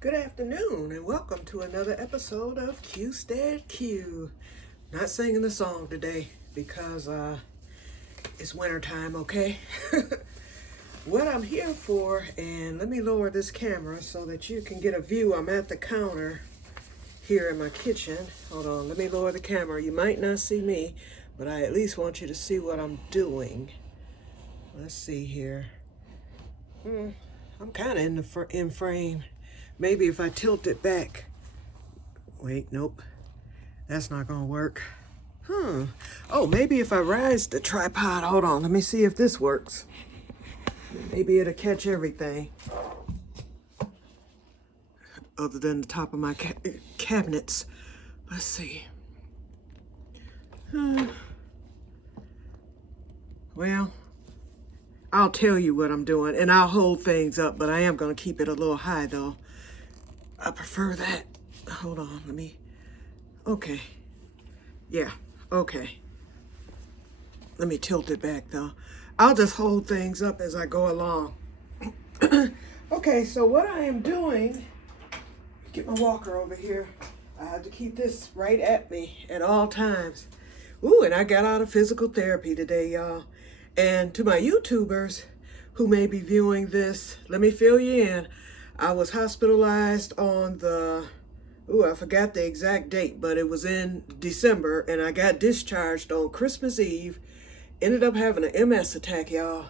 Good afternoon and welcome to another episode of Que-stead-Que. Not singing the song today because it's winter time, okay? What I'm here for, and let me lower this camera so that you can get a view. I'm at the counter here in my kitchen. Hold on, let me lower the camera. You might not see me, but I at least want you to see what I'm doing. Let's see here. I'm kind of in frame. Maybe if I tilt it back. Wait, nope. That's not gonna work. Oh, maybe if I rise the tripod. Hold on, let me see if this works. Maybe it'll catch everything. Other than the top of my cabinets. Let's see. Well, I'll tell you what I'm doing, and I'll hold things up, but I am gonna keep it a little high though. I prefer that. Hold on, okay. Yeah, okay. Let me tilt it back though. I'll just hold things up as I go along. Okay, so what I am doing, get my walker over here. I have to keep this right at me at all times. Ooh, and I got out of physical therapy today, y'all. And to my YouTubers who may be viewing this, let me fill you in. I was hospitalized on I forgot the exact date, but it was in December, and I got discharged on Christmas Eve. Ended up having an MS attack, y'all.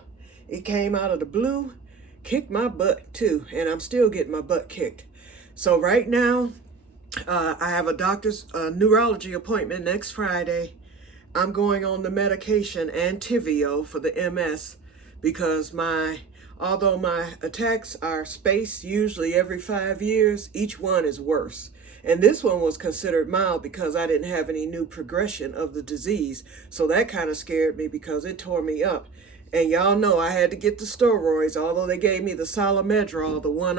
It came out of the blue, kicked my butt too, and I'm still getting my butt kicked. So right now, I have a doctor's neurology appointment next Friday. I'm going on the medication Entyvio for the MS because although my attacks are spaced usually every 5 years, each one is worse. And this one was considered mild because I didn't have any new progression of the disease. So that kind of scared me because it tore me up. And y'all know I had to get the steroids. Although they gave me the Solomedrol, the one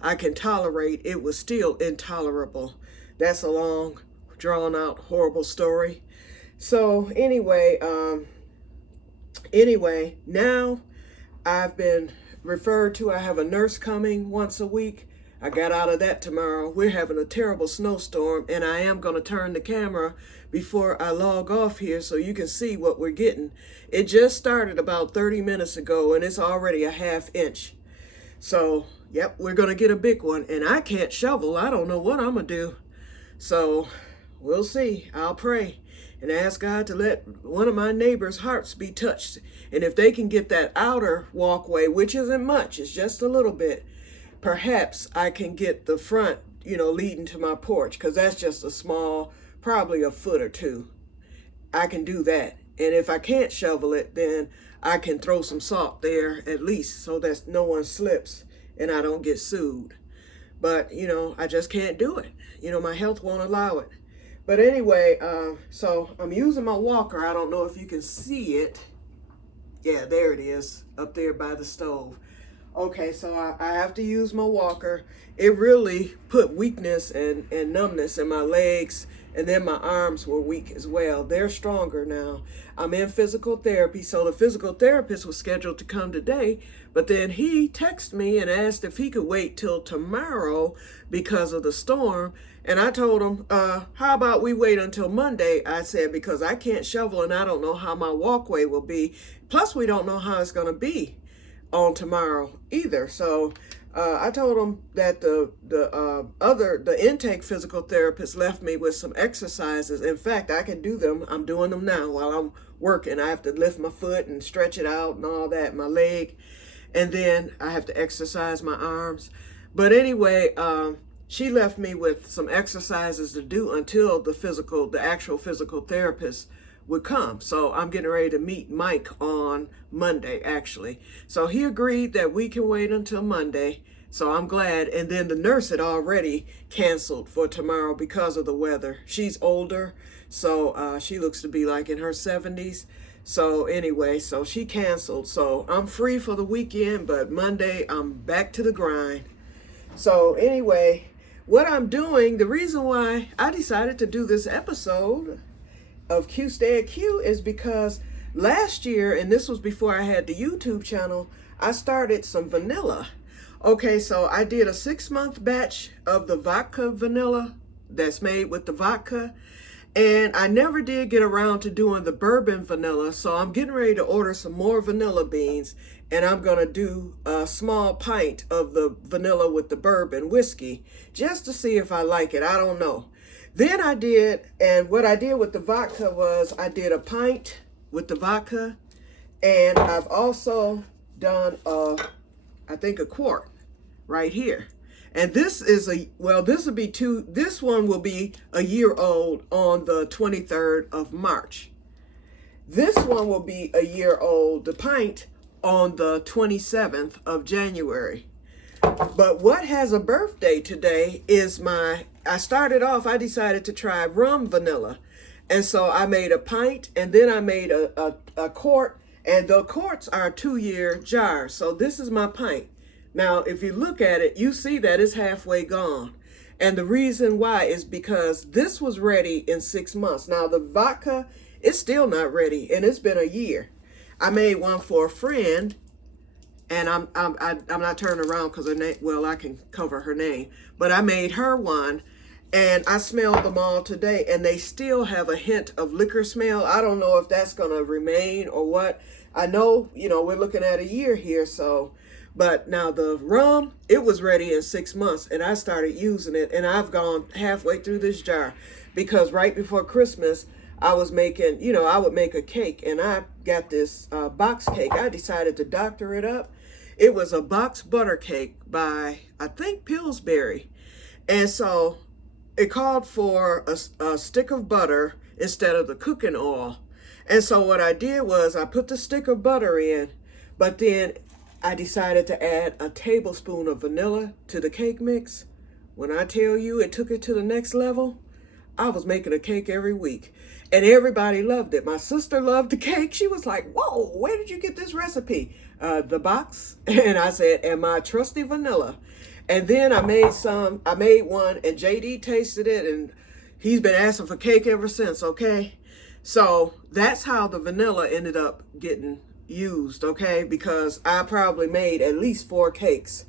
I can tolerate, it was still intolerable. That's a long, drawn out, horrible story. So anyway, now I've been referred to. I have a nurse coming once a week. I got out of that tomorrow. We're having a terrible snowstorm, and I am going to turn the camera before I log off here so you can see what we're getting. It just started about 30 minutes ago, and it's already a ½ inch. So, yep, we're going to get a big one, and I can't shovel. I don't know what I'm going to do. So, we'll see. I'll pray and ask God to let one of my neighbors' hearts be touched. And if they can get that outer walkway, which isn't much, it's just a little bit, perhaps I can get the front, leading to my porch, because that's just a small, probably a foot or two. I can do that. And if I can't shovel it, then I can throw some salt there at least so that no one slips and I don't get sued. But, I just can't do it. My health won't allow it. But anyway, so I'm using my walker. I don't know if you can see it. Yeah, there it is, up there by the stove. Okay, so I have to use my walker. It really put weakness and numbness in my legs, and then my arms were weak as well. They're stronger now. I'm in physical therapy, so the physical therapist was scheduled to come today, but then he texted me and asked if he could wait till tomorrow because of the storm. And I told him, how about we wait until Monday? I said, because I can't shovel and I don't know how my walkway will be. Plus, we don't know how it's going to be on tomorrow either. So I told him that the intake physical therapist left me with some exercises. In fact, I can do them. I'm doing them now while I'm working. I have to lift my foot and stretch it out and all that, my leg. And then I have to exercise my arms. But anyway, she left me with some exercises to do until the actual physical therapist would come. So I'm getting ready to meet Mike on Monday, actually. So he agreed that we can wait until Monday. So I'm glad. And then the nurse had already canceled for tomorrow because of the weather. She's older, so she looks to be like in her 70s. So anyway, so she canceled. So I'm free for the weekend, but Monday I'm back to the grind. So anyway, what I'm doing, the reason why I decided to do this episode of Que-stead-Que is because last year, and this was before I had the YouTube channel, I started some vanilla Okay, so I did a 6-month batch of the vodka vanilla that's made with the vodka. And I never did get around to doing the bourbon vanilla, so I'm getting ready to order some more vanilla beans, and I'm going to do a small pint of the vanilla with the bourbon whiskey just to see if I like it. I don't know. Then I did, and what I did with the vodka was I did a pint with the vodka, and I've also done I think a quart right here. And this is this one will be a year old on the 23rd of March. This one will be a year old, the pint, on the 27th of January. But what has a birthday today is I decided to try rum vanilla. And so I made a pint, and then I made a quart, and the quarts are 2-year jars. So this is my pint. Now, if you look at it, you see that it's halfway gone. And the reason why is because this was ready in 6 months. Now, the vodka is still not ready, and it's been a year. I made one for a friend, and I'm not turning around because her name, well, I can cover her name, but I made her one, and I smelled them all today, and they still have a hint of liquor smell. I don't know if that's going to remain or what. I know, we're looking at a year here, so... But now the rum, it was ready in 6 months, and I started using it, and I've gone halfway through this jar because right before Christmas, I was making, I would make a cake, and I got this box cake. I decided to doctor it up. It was a box butter cake by, I think, Pillsbury. And so it called for a stick of butter instead of the cooking oil. And so what I did was I put the stick of butter in, but then I decided to add a tablespoon of vanilla to the cake mix. When I tell you it took it to the next level, I was making a cake every week. And everybody loved it. My sister loved the cake. She was like, whoa, where did you get this recipe? The box. And I said, and my trusty vanilla. And then I made one, and JD tasted it, and he's been asking for cake ever since, okay? So that's how the vanilla ended up getting used, okay? Because I probably made at least 4 cakes,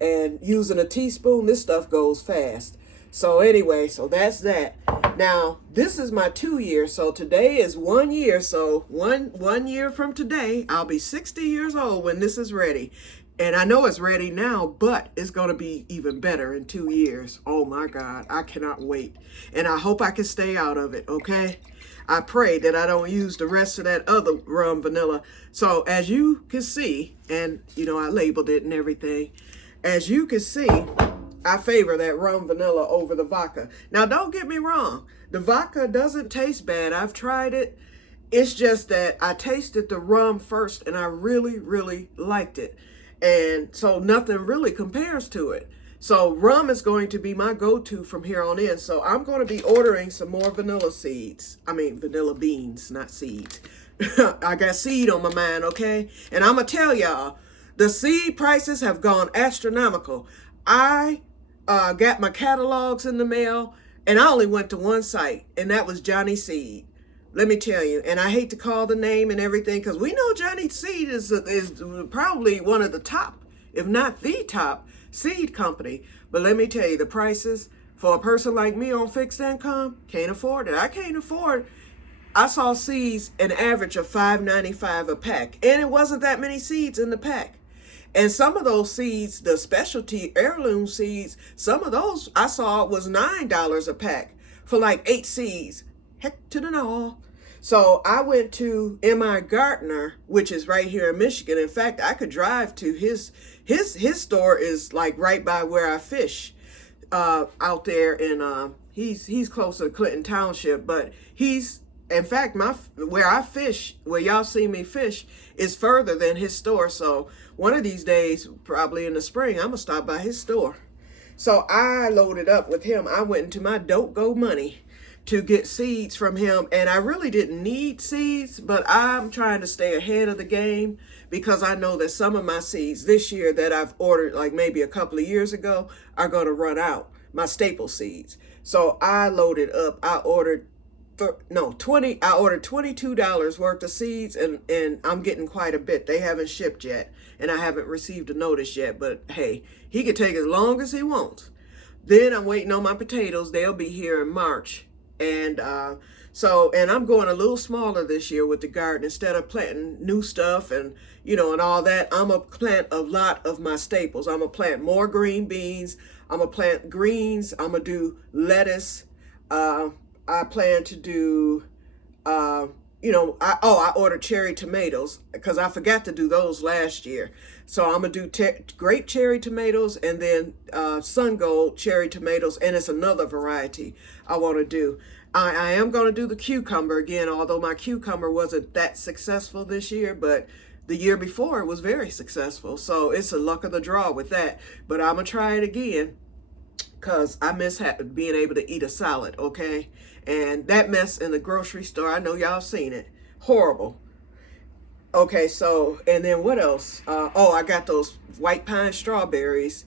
and using a teaspoon, this stuff goes fast. So anyway, so that's that. Now this is my 2 year, so today is 1 year. So one year from today, I'll be 60 years old when this is ready. And I know it's ready now, but it's going to be even better in 2 years. Oh my God, I cannot wait. And I hope I can stay out of it, okay? I pray that I don't use the rest of that other rum vanilla. So as you can see, and I labeled it and everything, as you can see, I favor that rum vanilla over the vodka. Now don't get me wrong, the vodka doesn't taste bad. I've tried it. It's just that I tasted the rum first, and I really, really liked it. And so nothing really compares to it. So rum is going to be my go-to from here on in. So I'm going to be ordering some more vanilla beans, not seeds. I got seed on my mind, okay? And I'm going to tell y'all, the seed prices have gone astronomical. I got my catalogs in the mail, and I only went to one site, and that was Johnny Seed. Let me tell you, and I hate to call the name and everything, because we know Johnny Seed is probably one of the top, if not the top, seed company. But let me tell you, the prices for a person like me on fixed income, can't afford it. I can't afford. I saw seeds an average of $5.95 a pack, and it wasn't that many seeds in the pack. And some of those seeds, the specialty heirloom seeds, some of those I saw was $9 a pack for like 8 seeds. Heck to the no. So I went to M.I. Gardner, which is right here in Michigan. In fact, I could drive to his store is like right by where I fish out there in he's close to Clinton Township, but in fact where I fish, where y'all see me fish, is further than his store. So one of these days, probably in the spring, I'm gonna stop by his store. So I loaded up with him. I went into my Don't Go money to get seeds from him, and I really didn't need seeds, but I'm trying to stay ahead of the game because I know that some of my seeds this year that I've ordered like maybe a couple of years ago are going to run out, my staple seeds. So I loaded up. I ordered no, 20, I ordered $22 worth of seeds, and I'm getting quite a bit. They haven't shipped yet, and I haven't received a notice yet, but hey, he can take as long as he wants. Then I'm waiting on my potatoes. They'll be here in March. And and I'm going a little smaller this year with the garden. Instead of planting new stuff and, and all that, I'm going to plant a lot of my staples. I'm going to plant more green beans. I'm going to plant greens. I'm going to do lettuce. I plan to do, I ordered cherry tomatoes because I forgot to do those last year. So I'm going to do grape cherry tomatoes and then sun gold cherry tomatoes. And it's another variety I want to do. I am going to do the cucumber again, although my cucumber wasn't that successful this year, but the year before it was very successful. So it's a luck of the draw with that. But I'm going to try it again because I miss being able to eat a salad, okay? And that mess in the grocery store, I know y'all seen it. Horrible. Okay, so, and then what else? I got those white pine strawberries.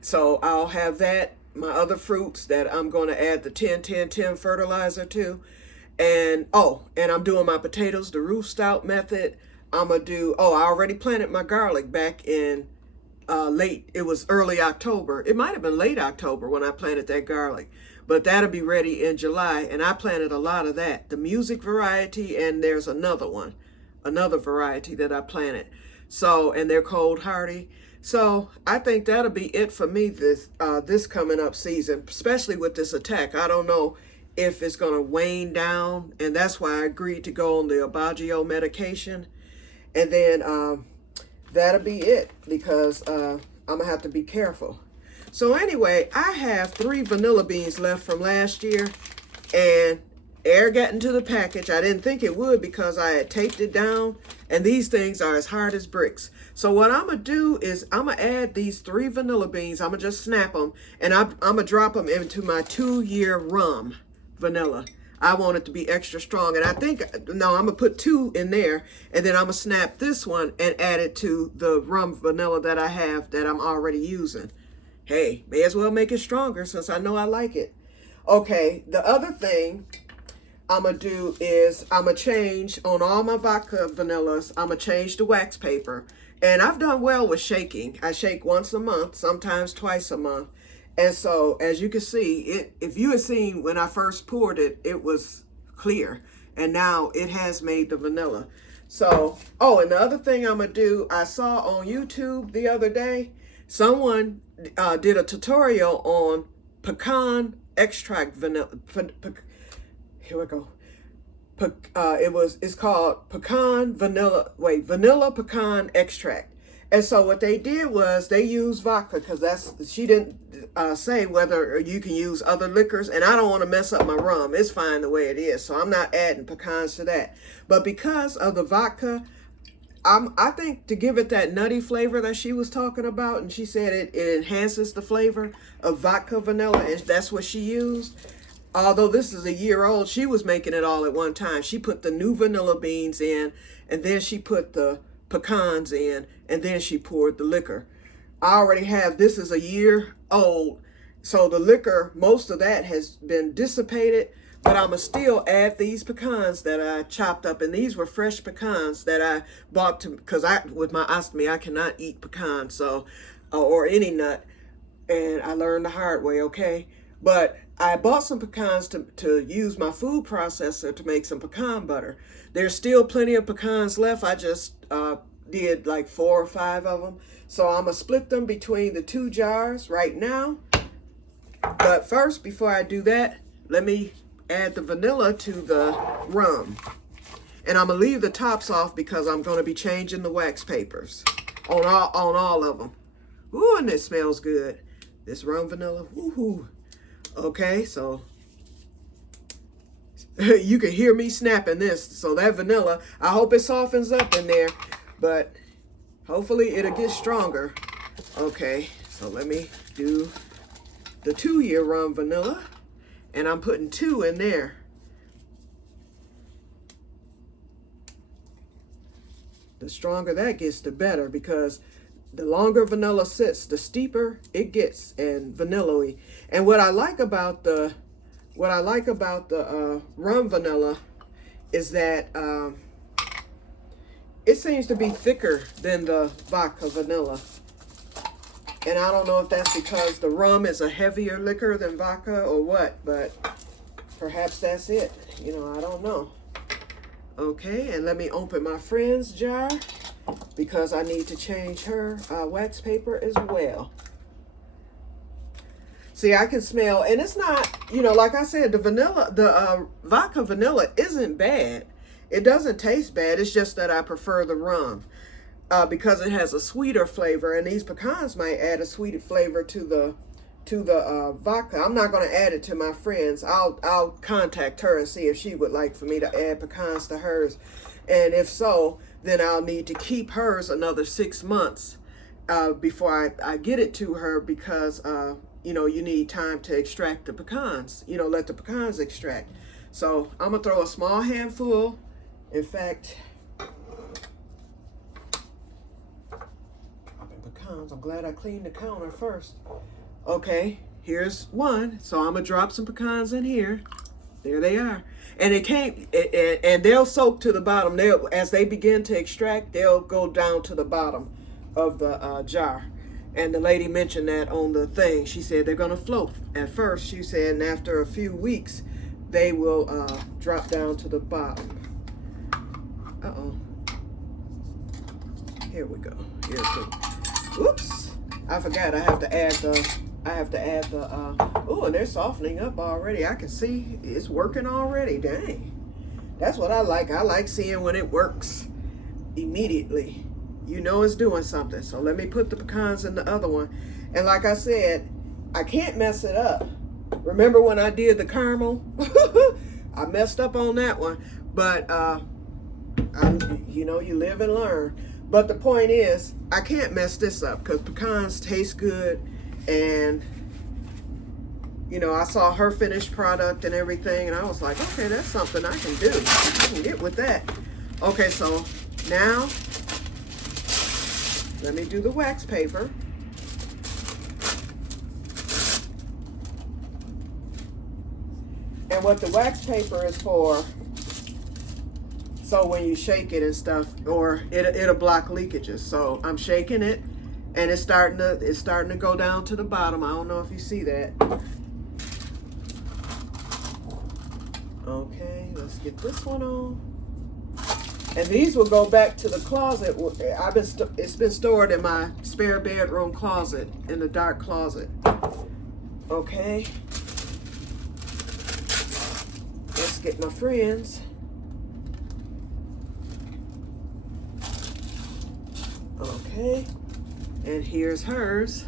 So I'll have that, my other fruits that I'm going to add the 10-10-10 fertilizer to. And I'm doing my potatoes, the roof stout method. I'm going to do, I already planted my garlic back in it was early October. It might have been late October when I planted that garlic, but that'll be ready in July. And I planted a lot of that, the music variety, and there's another variety that I planted. So, and they're cold hardy. So I think that'll be it for me this coming up season, especially with this attack. I don't know if it's going to wane down, and that's why I agreed to go on the Aubagio medication. And then that'll be it because I'm going to have to be careful. So anyway, I have 3 vanilla beans left from last year, and air got into the package. I didn't think it would because I had taped it down, and these things are as hard as bricks. So what I'm going to do is I'm going to add these 3 vanilla beans. I'm going to just snap them, and I'm going to drop them into my 2-year rum vanilla. I want it to be extra strong, and I'm going to put 2 in there, and then I'm going to snap this one and add it to the rum vanilla that I have that I'm already using. Hey, may as well make it stronger since I know I like it. Okay, the other thing I'm going to do is I'm going to change on all my vodka vanillas. I'm going to change the wax paper. And I've done well with shaking. I shake once a month, sometimes twice a month. And so, as you can see, if you had seen when I first poured it, it was clear. And now it has made the vanilla. So, and the other thing I'm going to do, I saw on YouTube the other day, someone did a tutorial on pecan extract vanilla. Here we go. It's called vanilla pecan extract. And so what they did was they used vodka because she didn't say whether you can use other liquors, and I don't want to mess up my rum. It's fine the way it is, so I'm not adding pecans to that. But because of the vodka, I think to give it that nutty flavor that she was talking about, and she said it enhances the flavor of vodka vanilla, and that's what she used. Although this is a year old, she was making it all at one time. She put the new vanilla beans in, and then she put the pecans in, and then she poured the liquor. I already have, this is a year old, so the liquor, most of that has been dissipated, but I'm going to still add these pecans that I chopped up, and these were fresh pecans that I bought because with my ostomy, I cannot eat pecans, so, or any nut, and I learned the hard way, okay? But I bought some pecans to use my food processor to make some pecan butter. There's still plenty of pecans left. I just did like 4 or 5 of them. So I'm going to split them between the 2 jars right now. But first, before I do that, let me add the vanilla to the rum. And I'm going to leave the tops off because I'm going to be changing the wax papers on all of them. Ooh, and it smells good. This rum vanilla, woohoo. Okay, so you can hear me snapping this. So that vanilla, I hope it softens up in there, but hopefully it'll get stronger. Okay, so let me do the 2-year rum vanilla, and I'm putting 2 in there. The stronger that gets, the better, because the longer vanilla sits, the steeper it gets and vanilla-y. And what I like about the what I like about the rum vanilla is that it seems to be thicker than the vodka vanilla. And I don't know if that's because the rum is a heavier liquor than vodka or what, but perhaps that's it. You know, I don't know. Okay, and let me open my friend's jar because I need to change her wax paper as well. See, I can smell, and it's not, you know, like I said, the vodka vanilla isn't bad. It doesn't taste bad. It's just that I prefer the rum because it has a sweeter flavor, and these pecans might add a sweeter flavor to the vodka. I'm not going to add it to my friends. I'll contact her and see if she would like for me to add pecans to hers, and if so, then I'll need to keep hers another 6 months before I get it to her because you know, you need time to extract the pecans, you know, let the pecans extract. So I'm gonna throw a small handful. In fact, pecans, I'm glad I cleaned the counter first. Okay, here's one. So I'm gonna drop some pecans in here. There they are. And and they'll soak to the bottom. As they begin to extract, they'll go down to the bottom of the jar. And the lady mentioned that on the thing. She said they're going to float. At first, she said, and after a few weeks, they will drop down to the bottom. Uh-oh. Here we go. Here's the, oops. I forgot I have to add the, oh, and they're softening up already. I can see it's working already. Dang. That's what I like. I like seeing when it works immediately. You know it's doing something. So let me put the pecans in the other one. And like I said, I can't mess it up. Remember when I did the caramel? I messed up on that one. But, you know, you live and learn. But the point is, I can't mess this up because pecans taste good. And, you know, I saw her finished product and everything. And I was like, okay, that's something I can do. I can get with that. Okay, so now, let me do the wax paper. And what the wax paper is for, so when you shake it and stuff, or it'll block leakages. So I'm shaking it, and it's starting to go down to the bottom. I don't know if you see that. Okay, let's get this one on. And these will go back to the closet. It's been stored in my spare bedroom closet, in the dark closet. Okay. Let's get my friends. Okay. And here's hers.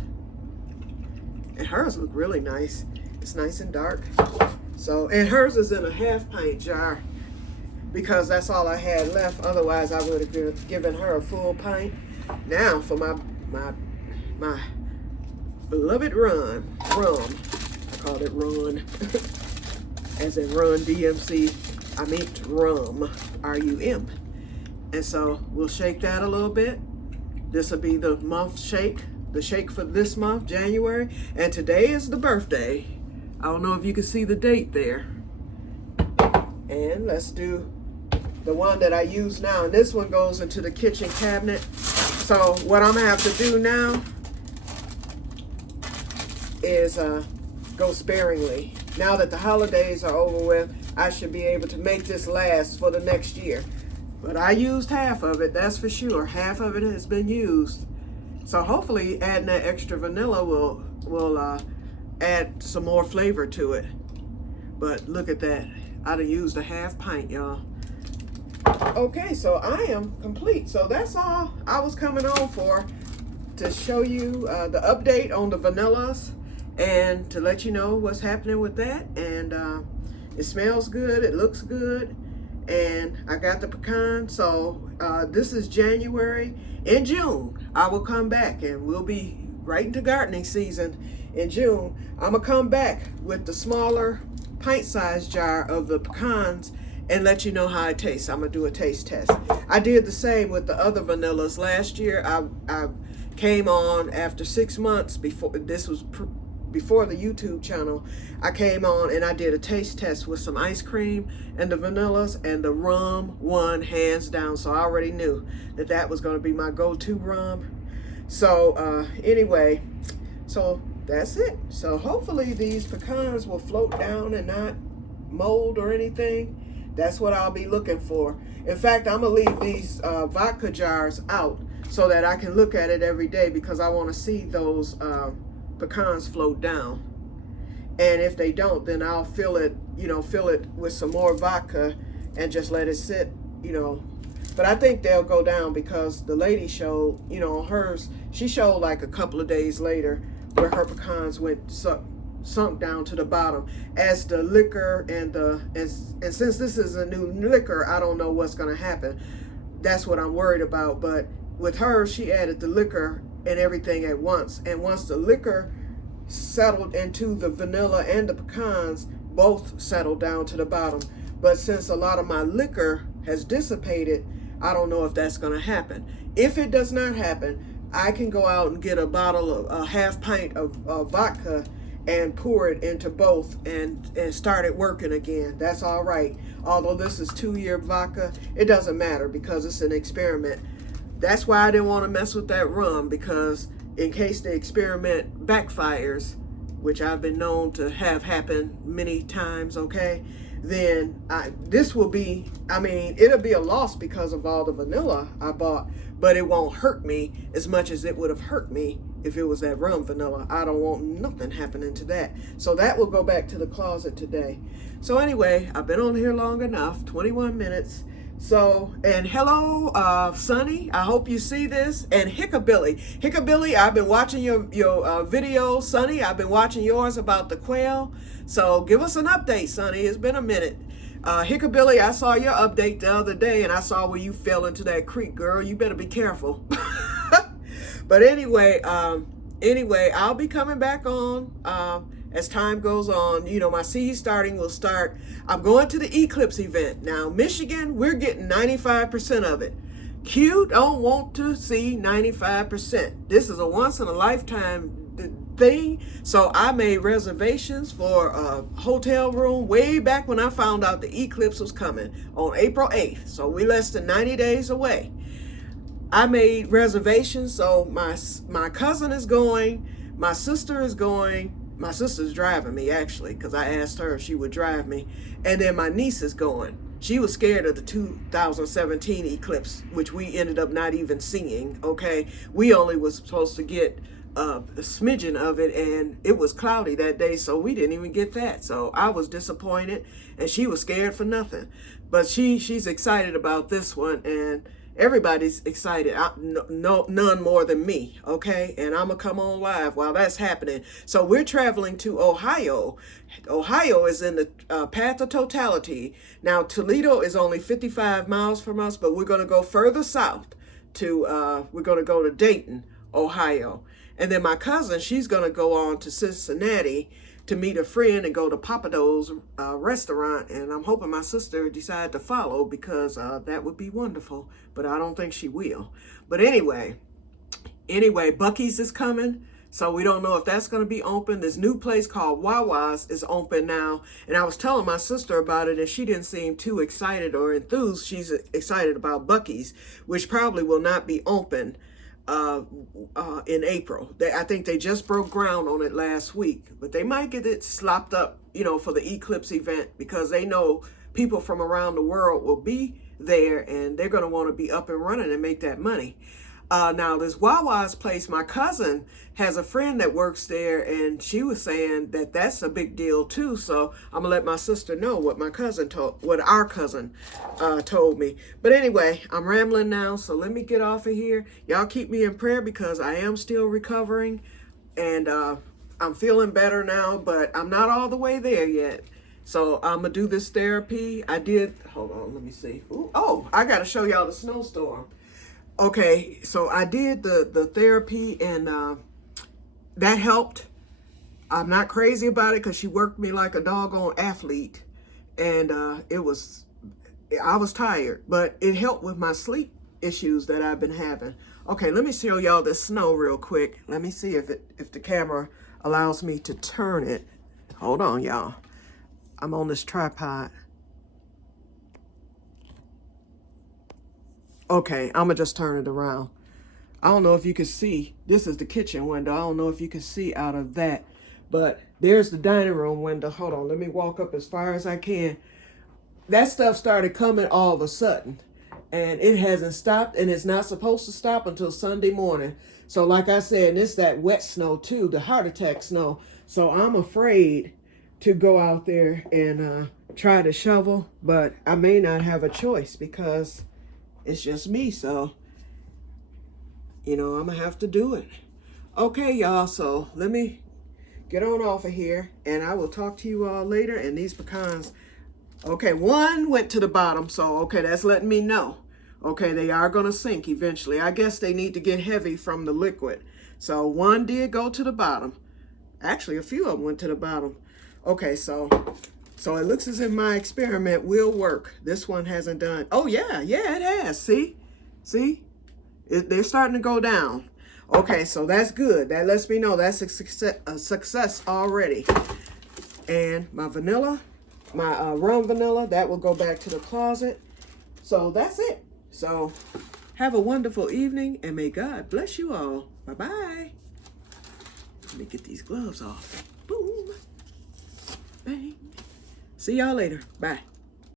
And hers look really nice. It's nice and dark. So, and hers is in a half-pint jar, because that's all I had left. Otherwise, I would have given her a full pint. Now for my beloved rum. I called it run. As in run DMC. I meant rum, R-U-M. And so we'll shake that a little bit. This will be the month shake, the shake for this month, January. And today is the birthday. I don't know if you can see the date there. And let's do the one that I use now, and this one goes into the kitchen cabinet. So what I'm gonna have to do now is go sparingly. Now that the holidays are over with, I should be able to make this last for the next year. But I used half of it, that's for sure. Half of it has been used. So hopefully adding that extra vanilla will add some more flavor to it. But look at that. I done used a half pint, y'all. Okay, so I am complete. So that's all I was coming on for, to show you the update on the vanillas and to let you know what's happening with that. And it smells good, it looks good, and I got the pecan. So this is January. In June, I will come back and we'll be right into gardening season. In June, I'm gonna come back with the smaller pint-sized jar of the pecans and let you know how it tastes. I'm gonna do a taste test. I did the same with the other vanillas. Last year, I came on after 6 months before, this was before the YouTube channel, I came on and I did a taste test with some ice cream and the vanillas, and the rum won hands down. So I already knew that that was going to be my go-to rum. So anyway, so that's it. So hopefully these pecans will float down and not mold or anything. That's what I'll be looking for. In fact, I'm gonna leave these vodka jars out so that I can look at it every day, because I want to see those pecans float down. And if they don't, then I'll fill it, fill it with some more vodka and just let it sit, But I think they'll go down, because the lady showed, hers, she showed like a couple of days later where her pecans went sunk down to the bottom. As the liquor and since this is a new liquor, I don't know what's going to happen. That's what I'm worried about. But with her, she added the liquor and everything at once. And once the liquor settled into the vanilla and the pecans, both settled down to the bottom. But since a lot of my liquor has dissipated, I don't know if that's going to happen. If it does not happen, I can go out and get a bottle of a half pint of vodka and pour it into both and start it working again. That's all right. Although this is 2-year vodka, it doesn't matter because it's an experiment. That's why I didn't want to mess with that rum, because in case the experiment backfires, which I've been known to have happen many times, okay, then this will be, it'll be a loss because of all the vanilla I bought, but it won't hurt me as much as it would have hurt me if it was that rum vanilla. I don't want nothing happening to that. So that will go back to the closet today. So anyway, I've been on here long enough, 21 minutes. So, and hello, Sonny, I hope you see this. And Hickabilly, I've been watching your videos. Sonny, I've been watching yours about the quail. So give us an update, Sonny. It's been a minute. Hickabilly, I saw your update the other day, and I saw where you fell into that creek, girl. You better be careful. But anyway, I'll be coming back on as time goes on. My seed starting will start. I'm going to the eclipse event. Now, Michigan, we're getting 95% of it. Q don't want to see 95%. This is a once in a lifetime thing. So I made reservations for a hotel room way back when I found out the eclipse was coming on April 8th. So we're less than 90 days away. I made reservations, so my cousin is going, my sister is going, my sister's driving me actually, because I asked her if she would drive me, and then my niece is going. She was scared of the 2017 eclipse, which we ended up not even seeing, okay? We only was supposed to get a smidgen of it, and it was cloudy that day, so we didn't even get that. So I was disappointed, and she was scared for nothing. But she's excited about this one, and everybody's excited. None more than me, okay? And I'm going to come on live while that's happening. So we're traveling to Ohio. Ohio is in the path of totality. Now, Toledo is only 55 miles from us, but we're going to go further south to, we're going to go to Dayton, Ohio. And then my cousin, she's going to go on to Cincinnati to meet a friend and go to Papado's restaurant. And I'm hoping my sister decide to follow, because that would be wonderful. But I don't think she will. But anyway, Buc-ee's is coming. So we don't know if that's going to be open. This new place called Wawa's is open now. And I was telling my sister about it, and she didn't seem too excited or enthused. She's excited about Buc-ee's, which probably will not be open in April. I think they just broke ground on it last week, but they might get it slopped up, for the eclipse event, because they know people from around the world will be there, and they're going to want to be up and running and make that money. Now, this Wawa's place, my cousin has a friend that works there, and she was saying that that's a big deal too. So I'm gonna let my sister know what our cousin told me. But anyway, I'm rambling now, so let me get off of here. Y'all keep me in prayer, because I am still recovering, and I'm feeling better now, but I'm not all the way there yet. So I'm gonna do this therapy. Hold on, let me see. Ooh, oh, I gotta show y'all the snowstorm. Okay, so I did the therapy, and that helped. I'm not crazy about it, because she worked me like a doggone athlete, and I was tired, but it helped with my sleep issues that I've been having. Okay, let me show y'all this snow real quick. Let me see if the camera, allows me to turn it. Hold on, y'all. I'm on this tripod. Okay, I'm gonna just turn it around. I don't know if you can see. This is the kitchen window. I don't know if you can see out of that, but there's the dining room window. Hold on, let me walk up as far as I can. That stuff started coming all of a sudden, and it hasn't stopped, and it's not supposed to stop until Sunday morning. So like I said, and it's that wet snow too, the heart attack snow. So I'm afraid to go out there and try to shovel, but I may not have a choice because it's just me. So, you know, I'm gonna have to do it. Okay, y'all, so let me get on off of here, and I will talk to you all later. And these pecans, okay, one went to the bottom, so okay, that's letting me know. Okay, they are gonna sink eventually. I guess they need to get heavy from the liquid. So one did go to the bottom. Actually, a few of them went to the bottom. Okay, so it looks as if my experiment will work. This one hasn't done. Oh yeah, it has. See? They're starting to go down. Okay, so that's good. That lets me know that's a success already. And my vanilla, my rum vanilla, that will go back to the closet. So that's it. So have a wonderful evening, and may God bless you all. Bye-bye. Let me get these gloves off. Boom. Bang. See y'all later. Bye.